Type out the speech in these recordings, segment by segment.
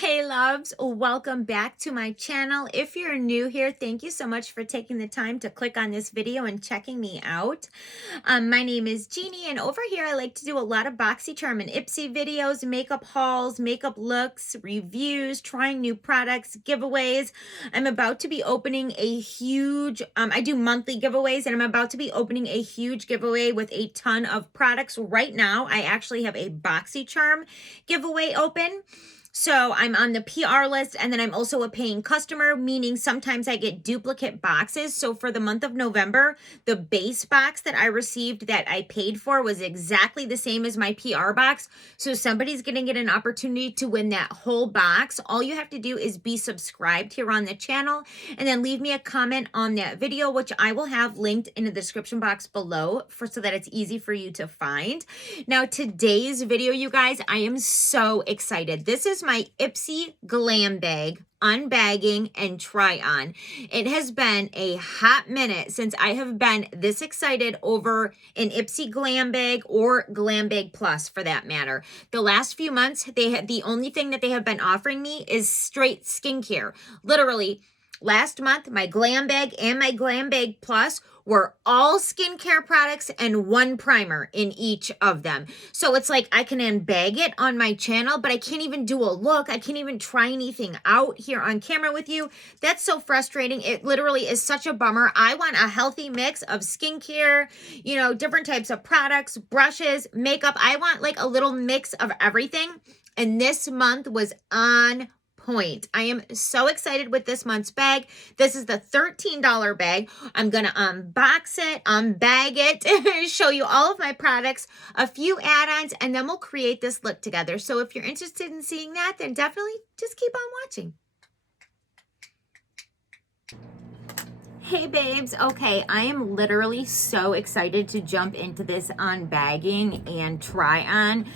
Hey loves, welcome back to my channel. If you're new here, thank you so much for taking the time to click on this video and checking me out. My name is Jeannie, and over here I like to do a lot of BoxyCharm and Ipsy videos, makeup hauls, makeup looks, reviews, trying new products, giveaways. I'm about to be opening a huge, I do monthly giveaways, and I'm about to be opening a huge giveaway with a ton of products. Right now, I actually have a BoxyCharm giveaway open. So I'm on the PR list, and then I'm also a paying customer, meaning sometimes I get duplicate boxes. So for the month of November, the base box that I received that I paid for was exactly the same as my PR box. So somebody's going to get an opportunity to win that whole box. All you have to do is be subscribed here on the channel and then leave me a comment on that video, which I will have linked in the description box below so that it's easy for you to find. Now, today's video, you guys, I am so excited. This is my Ipsy Glam bag unbagging and try on. It has been a hot minute since I have been this excited over an Ipsy Glam bag or Glam Bag Plus for that matter. The last few months, the only thing that they have been offering me is straight skincare. Literally, last month, my Glam bag and my Glam Bag Plus were all skincare products and one primer in each of them. So it's like I can unbag it on my channel, but I can't even do a look. I can't even try anything out here on camera with you. That's so frustrating. It literally is such a bummer. I want a healthy mix of skincare, you know, different types of products, brushes, makeup. I want like a little mix of everything. And this month was on point. I am so excited with this month's bag. This is the $13 bag. I'm going to unbox it, unbag it, show you all of my products, a few add-ons, and then we'll create this look together. So if you're interested in seeing that, then definitely just keep on watching. Hey babes, okay, I am literally so excited to jump into this unbagging and try on.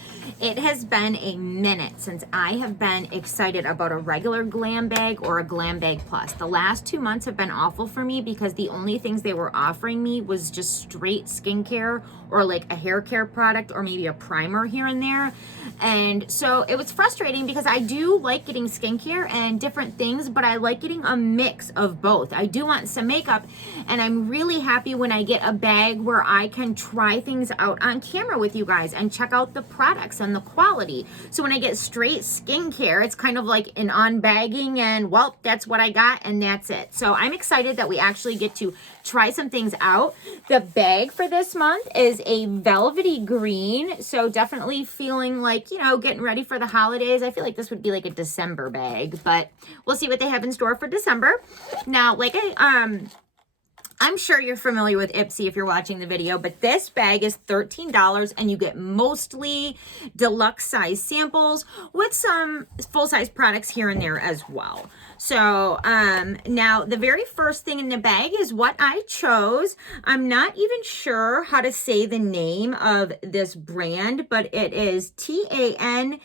It has been a minute since I have been excited about a regular Glam bag or a Glam Bag Plus. The last 2 months have been awful for me because the only things they were offering me was just straight skincare or like a hair care product or maybe a primer here and there. And so it was frustrating because I do like getting skincare and different things, but I like getting a mix of both. I do want some makeup, and I'm really happy when I get a bag where I can try things out on camera with you guys and check out the products and the quality. So when I get straight skincare, it's kind of like an unbagging and, well, that's what I got and that's it. So I'm excited that we actually get to try some things out. The bag for this month is a velvety green, so definitely feeling like, you know, getting ready for the holidays. I feel like this would be like a December bag, but we'll see what they have in store for December. Now, like I'm sure you're familiar with Ipsy if you're watching the video, but this bag is $13 and you get mostly deluxe size samples with some full-size products here and there as well. So now the very first thing in the bag is what I chose. I'm not even sure how to say the name of this brand, but it is Tanais,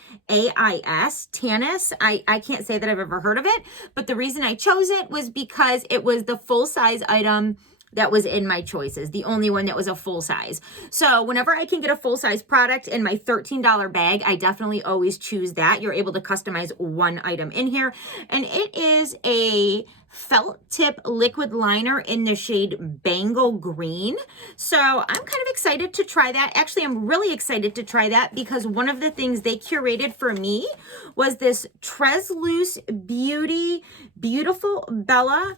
Tannis. I can't say that I've ever heard of it, but the reason I chose it was because it was the full-size item that was in my choices, the only one that was a full size. So whenever I can get a full size product in my $13 bag, I definitely always choose that. You're able to customize one item in here. And it is a felt tip liquid liner in the shade Bangle Green. So I'm kind of excited to try that. Actually, I'm really excited to try that because one of the things they curated for me was this Tresloose Beautiful Bella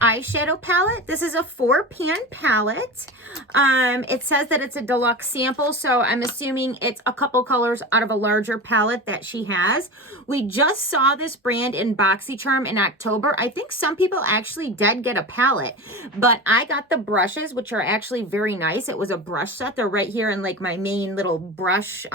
eyeshadow palette. This is a 4-pan palette. It says that it's a deluxe sample, so I'm assuming it's a couple colors out of a larger palette that she has. We just saw this brand in BoxyCharm in October. I think some people actually did get a palette, but I got the brushes, which are actually very nice. It was a brush set. They're right here in like my main little brush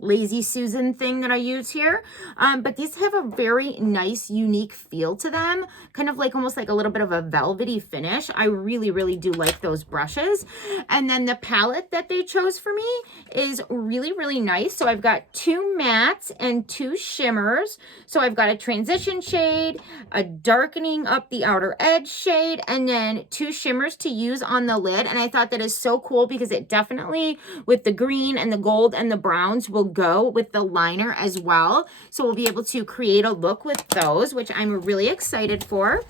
Lazy Susan thing that I use here. But these have a very nice, unique feel to them. Kind of like almost like a little bit of a velvety finish. I really, really do like those brushes. And then the palette that they chose for me is really, really nice. So I've got 2 mattes and 2 shimmers. So I've got a transition shade, a darkening up the outer edge shade, and then 2 shimmers to use on the lid. And I thought that is so cool because it definitely, with the green and the gold and the browns, will go with the liner as well. So we'll be able to create a look with those, which I'm really excited for.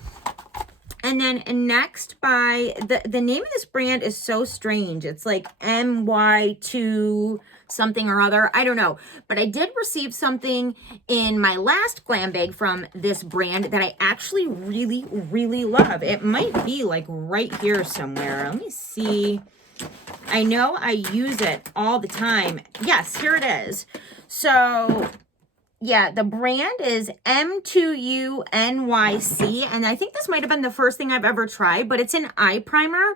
And then next by, the name of this brand is so strange. It's like MY2 something or other. I don't know. But I did receive something in my last glam bag from this brand that I actually really, really love. It might be like right here somewhere. Let me see. I know I use it all the time. Yes, here it is. So yeah, the brand is M2UNYC, and I think this might have been the first thing I've ever tried, but it's an eye primer.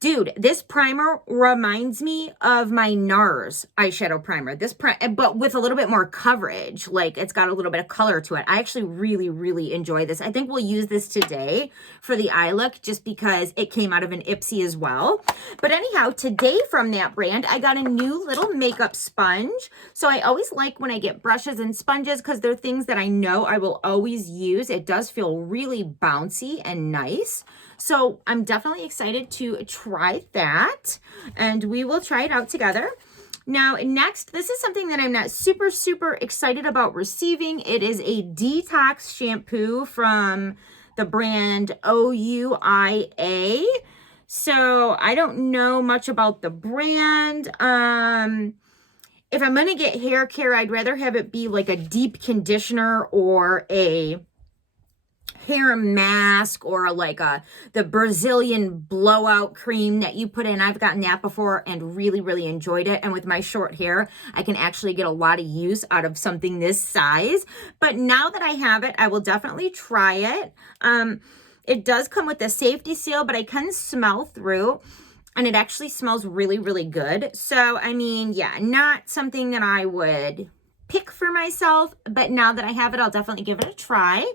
Dude, this primer reminds me of my NARS eyeshadow primer. But with a little bit more coverage. Like, it's got a little bit of color to it. I actually really, really enjoy this. I think we'll use this today for the eye look just because it came out of an Ipsy as well. But anyhow, today from that brand, I got a new little makeup sponge. So I always like when I get brushes and sponges because they're things that I know I will always use. It does feel really bouncy and nice. So I'm definitely excited to try that, and we will try it out together. Now, next, this is something that I'm not super, super excited about receiving. It is a Detox Shampoo from the brand OUIA. So I don't know much about the brand. If I'm going to get hair care, I'd rather have it be like a deep conditioner or a hair mask or like the Brazilian blowout cream that you put in. I've gotten that before and really, really enjoyed it. And with my short hair, I can actually get a lot of use out of something this size. But now that I have it, I will definitely try it. It does come with a safety seal, but I can smell through, and it actually smells really, really good. So, I mean, yeah, not something that I would pick for myself, but now that I have it, I'll definitely give it a try.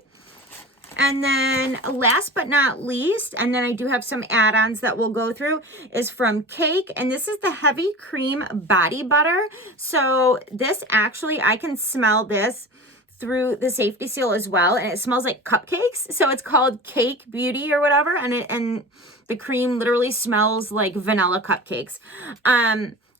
And then last but not least, and then I do have some add-ons that we'll go through, is from Cake. And this is the Heavy Cream Body Butter. So this actually, I can smell this through the safety seal as well. And it smells like cupcakes. So it's called Cake Beauty or whatever. And the cream literally smells like vanilla cupcakes.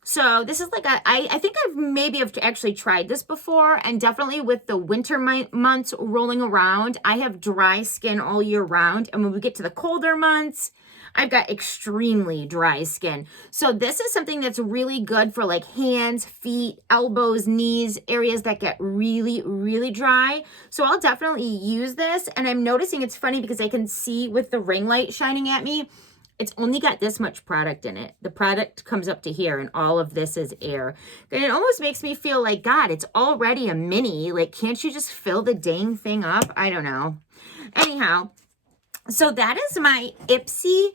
So this is like I think I've actually tried this before, and definitely with the winter months rolling around, I have dry skin all year round. And when we get to the colder months, I've got extremely dry skin. So this is something that's really good for like hands, feet, elbows, knees, areas that get really, really dry. So I'll definitely use this. And I'm noticing it's funny because I can see with the ring light shining at me, it's only got this much product in it. The product comes up to here, and all of this is air. And it almost makes me feel like, God, it's already a mini. Like, can't you just fill the dang thing up? I don't know. Anyhow, so that is my Ipsy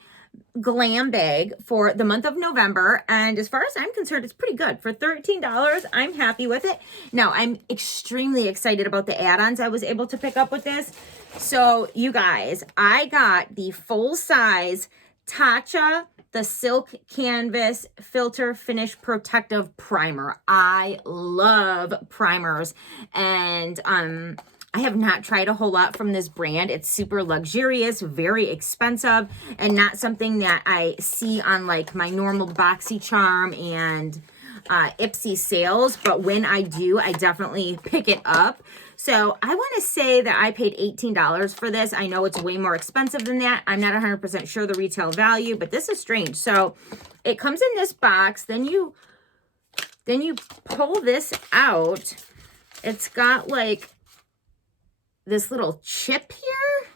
glam bag for the month of November. And as far as I'm concerned, it's pretty good. For $13, I'm happy with it. Now, I'm extremely excited about the add-ons I was able to pick up with this. So, you guys, I got the full-size Tatcha, the Silk Canvas Filter Finish Protective Primer. I love primers, and I have not tried a whole lot from this brand. It's super luxurious, very expensive, and not something that I see on like my normal BoxyCharm and Ipsy sales, but when I do, I definitely pick it up. So I want to say that I paid $18 for this. I know it's way more expensive than that. I'm not 100% sure the retail value, but this is strange. So it comes in this box. Then you pull this out. It's got like this little chip here.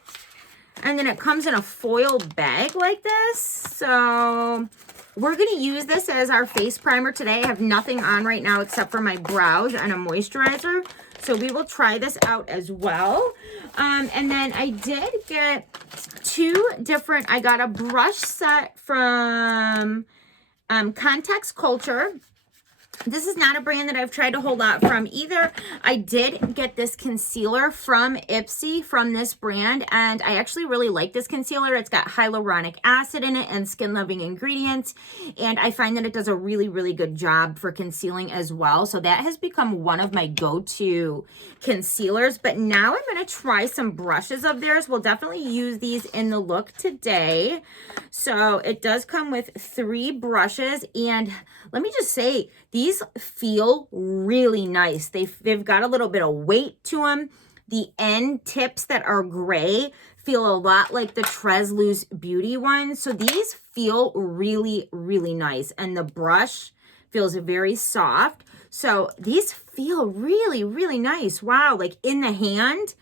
And then it comes in a foil bag like this. So we're going to use this as our face primer today. I have nothing on right now except for my brows and a moisturizer. So we will try this out as well. And then I did get I got a brush set from Context Culture. This is not a brand that I've tried a whole lot from either. I did get this concealer from Ipsy from this brand, and I actually really like this concealer. It's got hyaluronic acid in it and skin-loving ingredients, and I find that it does a really, really good job for concealing as well. So that has become one of my go-to concealers. But now I'm going to try some brushes of theirs. We'll definitely use these in the look today. So it does come with 3 brushes, and let me just say, these these feel really nice. They've got a little bit of weight to them. The end tips that are gray feel a lot like the Tresluz Beauty ones. So these feel really, really nice. And the brush feels very soft. So these feel really, really nice. Wow, like in the hand,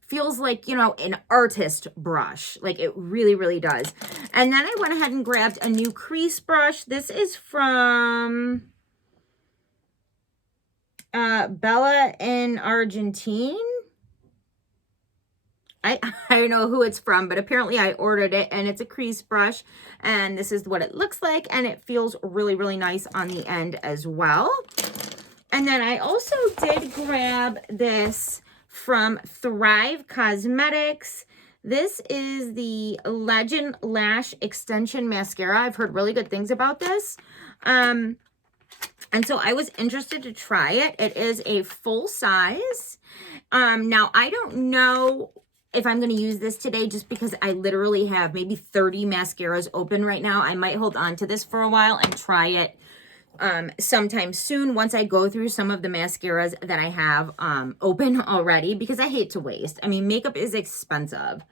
feels like, you know, an artist brush. Like it really, really does. And then I went ahead and grabbed a new crease brush. This is from Bella in Argentine. I don't know who it's from, but apparently I ordered it, and it's a crease brush, and this is what it looks like, and it feels really, really nice on the end as well. And then I also did grab this from Thrive Cosmetics. This is the Legend Lash Extension Mascara. I've heard really good things about this. And so I was interested to try it. It is a full size. Now, I don't know if I'm going to use this today just because I literally have maybe 30 mascaras open right now. I might hold on to this for a while and try it sometime soon once I go through some of the mascaras that I have open already, because I hate to waste. I mean, makeup is expensive.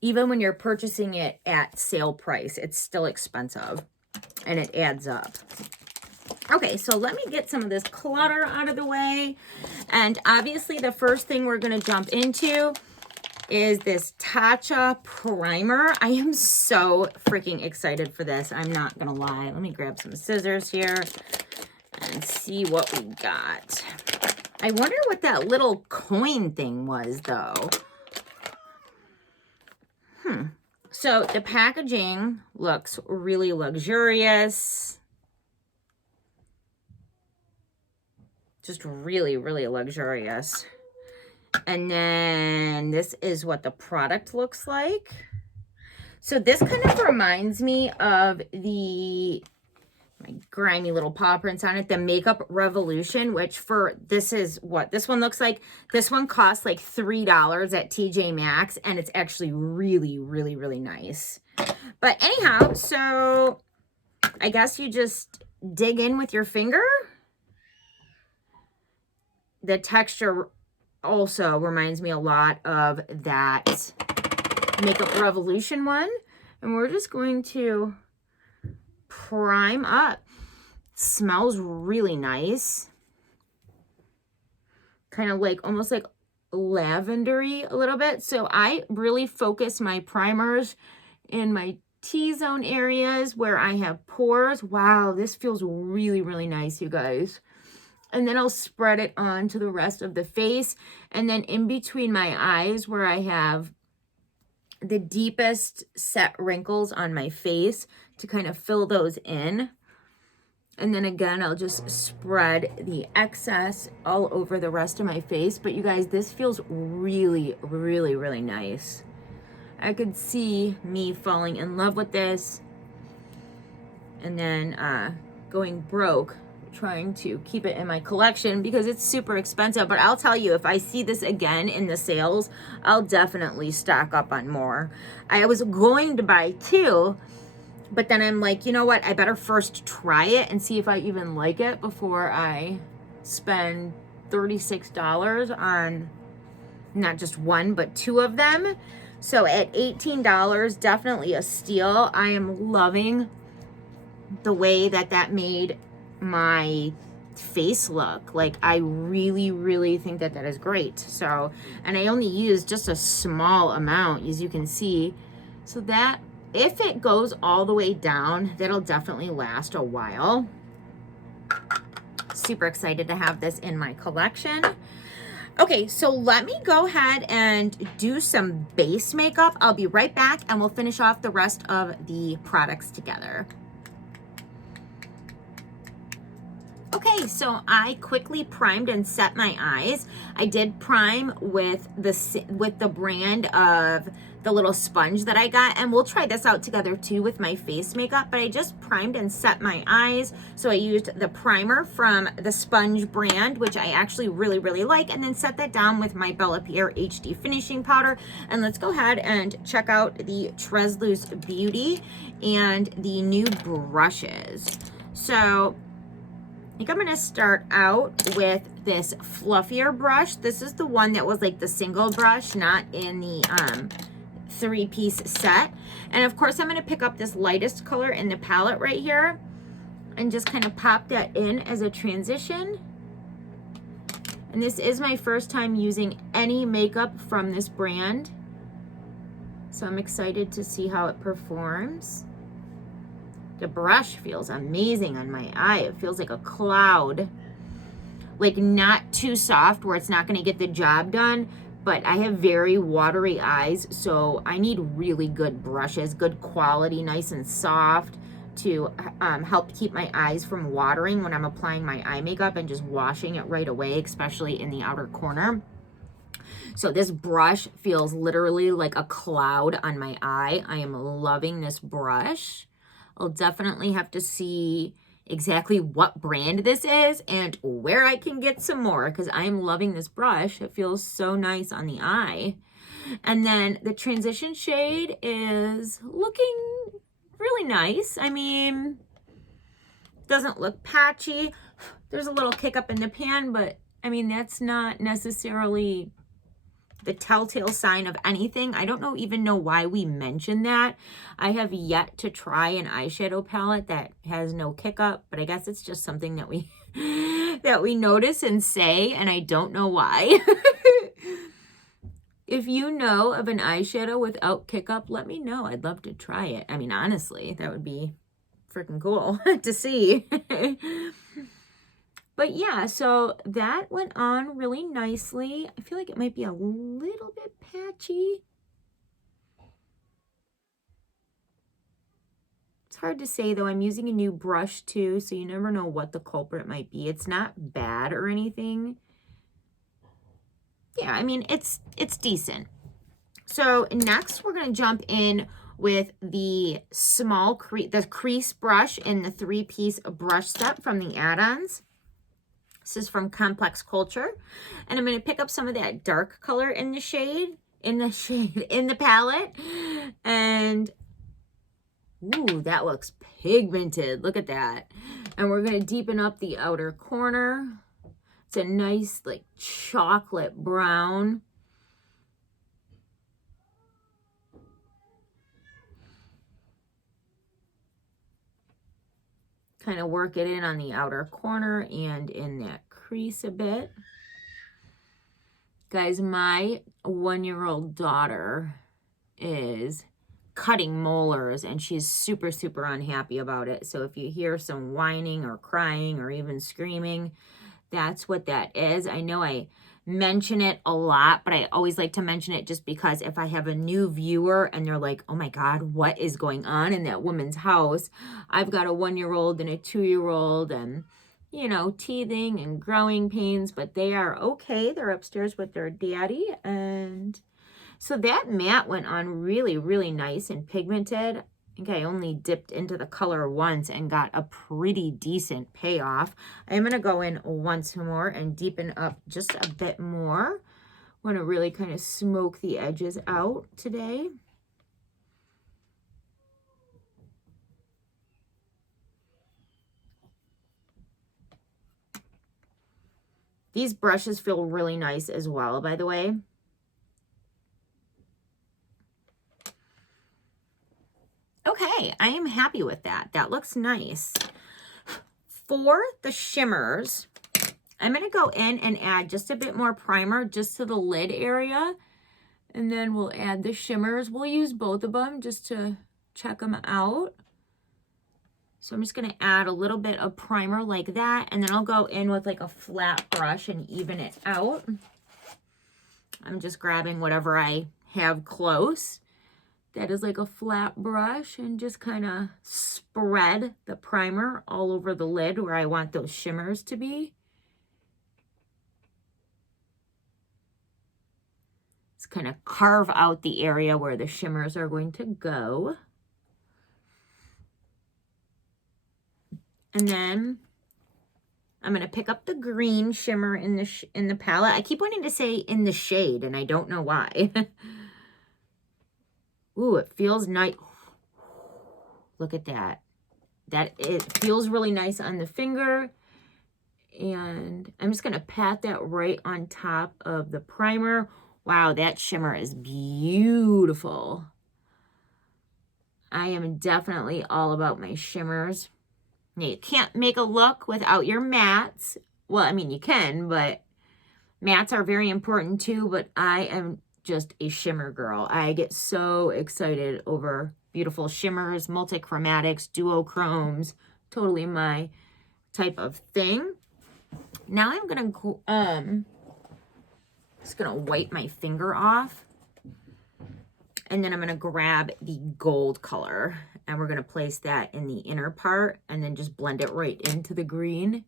Even when you're purchasing it at sale price, it's still expensive and it adds up. Okay, so let me get some of this clutter out of the way. And obviously the first thing we're going to jump into is this Tatcha Primer. I am so freaking excited for this. I'm not going to lie. Let me grab some scissors here and see what we got. I wonder what that little coin thing was, though. So the packaging looks really luxurious. Just really, really luxurious. And then this is what the product looks like. So this kind of reminds me of my grimy little paw prints on it, the Makeup Revolution, which this is what this one looks like. This one costs like $3 at TJ Maxx, and it's actually really, really, really nice. But anyhow, so I guess you just dig in with your finger. The texture also reminds me a lot of that Makeup Revolution one. And we're just going to prime up. Smells really nice. Kind of like, almost like lavendery a little bit. So I really focus my primers in my T-zone areas where I have pores. Wow, this feels really, really nice, you guys. And then I'll spread it on to the rest of the face. And then in between my eyes where I have the deepest set wrinkles on my face to kind of fill those in. And then again, I'll just spread the excess all over the rest of my face. But you guys, this feels really, really, really nice. I could see me falling in love with this and then going broke trying to keep it in my collection because it's super expensive. But I'll tell you, if I see this again in the sales, I'll definitely stock up on more. I was going to buy 2, but then I'm like, you know what? I better first try it and see if I even like it before I spend $36 on not just one, but 2 of them. So at $18, definitely a steal. I am loving the way that made my face look. Like, I really, really think that is great. So, and I only used just a small amount, as you can see. So that, if it goes all the way down, that'll definitely last a while. Super excited to have this in my collection. Okay, so let me go ahead and do some base makeup. I'll be right back and we'll finish off the rest of the products together. Okay, Okay, so I quickly primed and set my eyes. I did prime with the brand of the little sponge that I got, and we'll try this out together too with my face makeup, but I just primed and set my eyes. So I used the primer from the sponge brand, which I actually really, really like, and then set that down with my Bella Pierre HD finishing powder. And let's go ahead and check out the Tresluz Beauty and the new brushes. So I think I'm going to start out with this fluffier brush. This is the one that was like the single brush, not in the three-piece set. And of course, I'm going to pick up this lightest color in the palette right here and just kind of pop that in as a transition. And this is my first time using any makeup from this brand, so I'm excited to see how it performs. The brush feels amazing on my eye. It feels like a cloud. Like not too soft where it's not going to get the job done, but I have very watery eyes, so I need really good brushes, good quality, nice and soft to help keep my eyes from watering when I'm applying my eye makeup and just washing it right away, especially in the outer corner. So this brush feels literally like a cloud on my eye. I am loving this brush. I'll definitely have to see exactly what brand this is and where I can get some more, because I am loving this brush. It feels so nice on the eye. And then the transition shade is looking really nice. I mean, doesn't look patchy. There's a little kick up in the pan, but I mean, that's not necessarily the telltale sign of anything. I don't even know why we mentioned that. I have yet to try an eyeshadow palette that has no kick up, but I guess it's just something that we that we notice and say, and I don't know why. If you know of an eyeshadow without kick up, let me know. I'd love to try it. I mean, honestly, that would be freaking cool to see. But yeah, so that went on really nicely. I feel like it might be a little bit patchy. It's hard to say though. I'm using a new brush too, so you never know what the culprit might be. It's not bad or anything. Yeah, I mean, it's decent. So next we're going to jump in with the crease brush in the 3-piece brush set from the add-ons. This is from Complex Culture, and I'm going to pick up some of that dark color in the palette, and ooh, that looks pigmented. Look at that. And we're going to deepen up the outer corner. It's a nice like chocolate brown. Kind of work it in on the outer corner and in that crease a bit. Guys, my 1-year-old daughter is cutting molars and she's super, super unhappy about it. So if you hear some whining or crying or even screaming, that's what that is. I know I mention it a lot, but I always like to mention it just because if I have a new viewer and they're like, oh my God, what is going on in that woman's house? I've got a 1-year-old and a 2-year-old and, you know, teething and growing pains, but they are okay. They're upstairs with their daddy. And so that matte went on really, really nice and pigmented. I think I only dipped into the color once and got a pretty decent payoff. I'm going to go in once more and deepen up just a bit more. I want to really kind of smoke the edges out today. These brushes feel really nice as well, by the way. Okay, I am happy with that. That looks nice. For the shimmers, I'm going to go in and add just a bit more primer just to the lid area. And then we'll add the shimmers. We'll use both of them just to check them out. So I'm just going to add a little bit of primer like that. And then I'll go in with like a flat brush and even it out. I'm just grabbing whatever I have close. that is like a flat brush and just kind of spread the primer all over the lid where I want those shimmers to be. Just kind of carve out the area where the shimmers are going to go. And then I'm going to pick up the green shimmer in the palette. I keep wanting to say in the shade, and I don't know why. Ooh, it feels nice. Look at that. It feels really nice on the finger. And I'm just going to pat that right on top of the primer. Wow, that shimmer is beautiful. I am definitely all about my shimmers. Now, you can't make a look without your mattes. Well, I mean, you can, but mattes are very important too, but I am just a shimmer girl. I get so excited over beautiful shimmers, multichromatics, duochromes, totally my type of thing. Now I'm gonna just gonna wipe my finger off, and then I'm gonna grab the gold color, and we're gonna place that in the inner part, and then just blend it right into the green.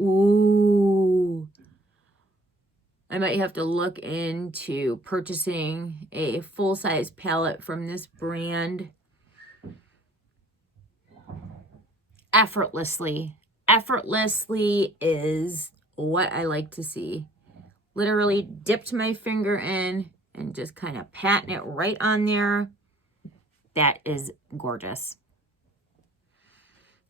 Ooh. I might have to look into purchasing a full-size palette from this brand. Effortlessly. Effortlessly is what I like to see. Literally dipped my finger in and just kind of patting it right on there. That is gorgeous.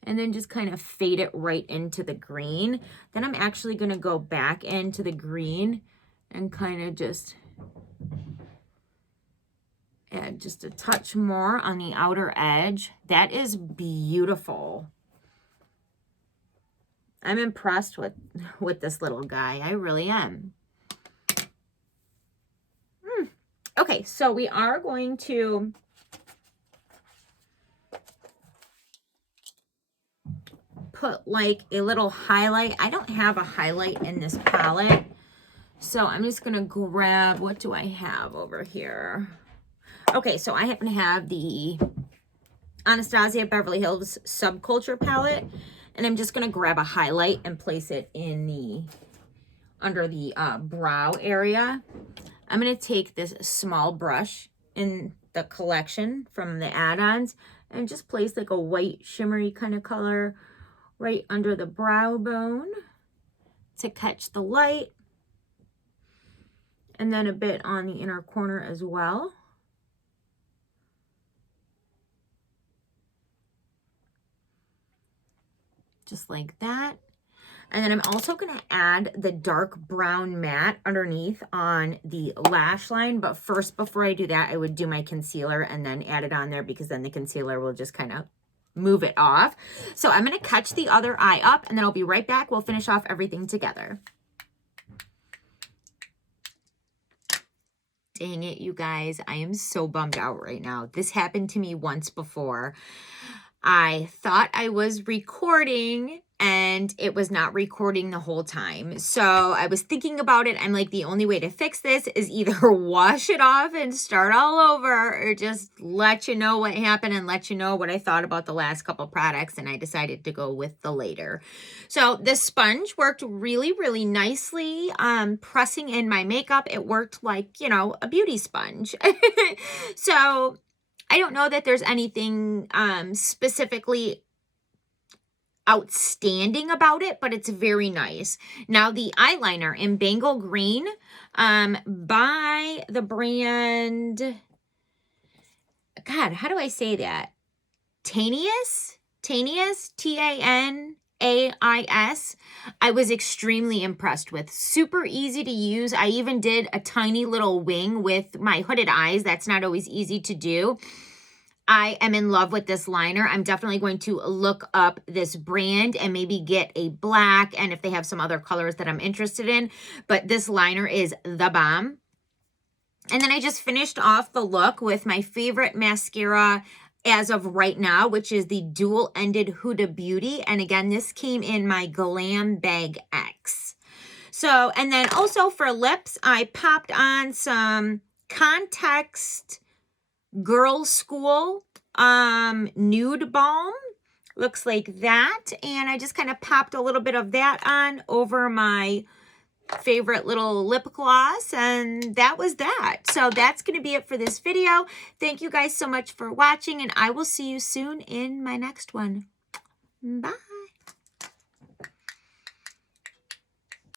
And then just kind of fade it right into the green. Then I'm actually going to go back into the green and kind of just add just a touch more on the outer edge. That is beautiful. I'm impressed with this little guy. I really am. Okay, so we are going to put like a little highlight. I don't have a highlight in this palette, so I'm just gonna grab, what do I have over here? Okay, so I happen to have the Anastasia Beverly Hills Subculture palette, and I'm just gonna grab a highlight and place it in the under the brow area. I'm gonna take this small brush in the collection from the add-ons and just place like a white shimmery kind of color right under the brow bone to catch the light, and then a bit on the inner corner as well. Just like that. And then I'm also going to add the dark brown matte underneath on the lash line. But first, before I do that, I would do my concealer and then add it on there, because then the concealer will just kind of move it off. So I'm going to catch the other eye up, and then I'll be right back. We'll finish off everything together. Dang it, you guys. I am so bummed out right now. This happened to me once before. I thought I was recording and it was not recording the whole time. So I was thinking about it. I'm like, the only way to fix this is either wash it off and start all over, or just let you know what happened and let you know what I thought about the last couple products. And I decided to go with the later. So the sponge worked really, really nicely. Pressing in my makeup, it worked like, you know, a beauty sponge. So I don't know that there's anything specifically outstanding about it, but it's very nice. Now the eyeliner in Bangle Green by the brand, God, how do I say that? Tanius, T-A-N-A-I-S. I was extremely impressed with. Super easy to use. I even did a tiny little wing with my hooded eyes. That's not always easy to do. I am in love with this liner. I'm definitely going to look up this brand and maybe get a black, and if they have some other colors that I'm interested in. But this liner is the bomb. And then I just finished off the look with my favorite mascara as of right now, which is the dual-ended Huda Beauty. And again, this came in my Glam Bag X. So, and then also for lips, I popped on some Context Girls School Nude Balm. Looks like that. And I just kind of popped a little bit of that on over my favorite little lip gloss, and that was that. So that's going to be it for this video. Thank you guys so much for watching, and I will see you soon in my next one. Bye.